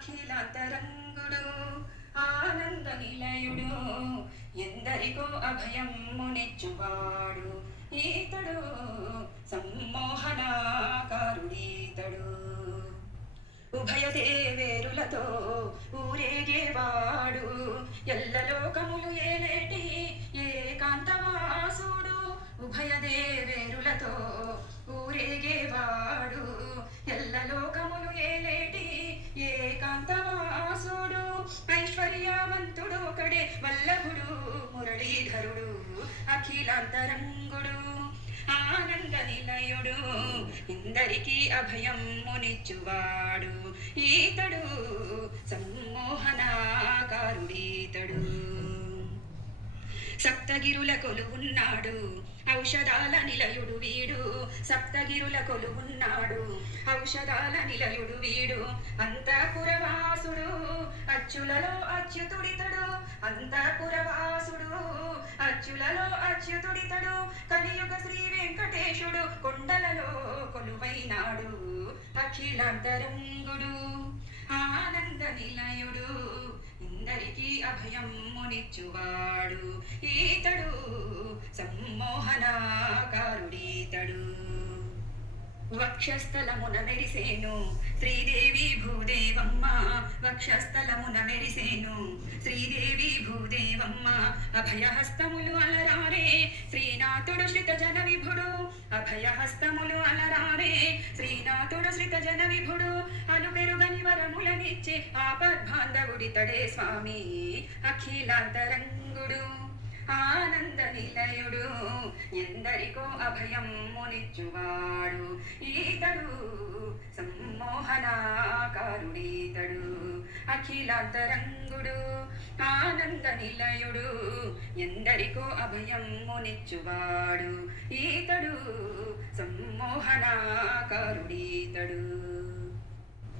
అఖిలాంతరంగుడు ఆనంద నిలయుడు ఎందరికో అభయమునిచ్చువాడు ఈతడు సమ్మోహనాకారుడీతడు ఉభయ దేవేరులతో ఊరేగేవాడు ఎల్లలోకములు ఏలేటి ఏకాంతవాసుడు ఉభయ దేవేరులతో ఊరేగేవాడు ఎల్లలోకములు ఏలేటి ఏకాంతవాసుడు ఐశ్వర్యవంతుడు ఒకడే వల్లభుడు మురళీధరుడు అఖిలాంతరంగుడు ఆనంద నిలయుడు ఇందరికీ అభయం మునిచ్చువాడు ఈతడు సమ్మోహనాకారుడీతడు సప్తగిరుల కొలువున్నాడు ఔషధాల నిలయుడు వీడు సప్తగిరుల కొలువున్నాడు ఔషధాల నిలయుడు వీడు అంతఃపురవాసుడు అచ్యులలో అచ్యుతుడితడు అంతఃపురవాసుడు అచ్యులలో అచ్యుతుడితడు కలియుగ శ్రీ వెంకటేశుడు కొండలలో కొలువైనాడు అఖిలాంతరంగుడు ఆనంద నిలయుడు ఇందరికీ అభయం మునిచ్చువాడు ఈతడు సమ్మోహనాకారుడీతడు వక్షస్థలమున మెరిసేను శ్రీదేవి భూదేవమ్మ వక్షస్థలమున మెరిసేను శ్రీదేవి భూదేవమ్మ అభయహస్తములు అలరారే శ్రీనాథుడు శ్రిత జన విభుడు అభయహస్తములు అలరారే శ్రీనాథుడు శ్రిత జన విభుడు అను పెరుగని వరములనిచ్చే ఆపద్బాంధవుడితడే స్వామి అఖిలాంతరంగుడు ఆనంద నిలయుడు ఎందరికో అభయం మునిచ్చువాడు ఈతడు సమ్మోహనాకారుడీతడు అఖిలాంతరంగుడు ఆనంద నిలయుడు ఎందరికో అభయం మునిచ్చువాడు ఈతడు సమ్మోహనాకారుడీతడు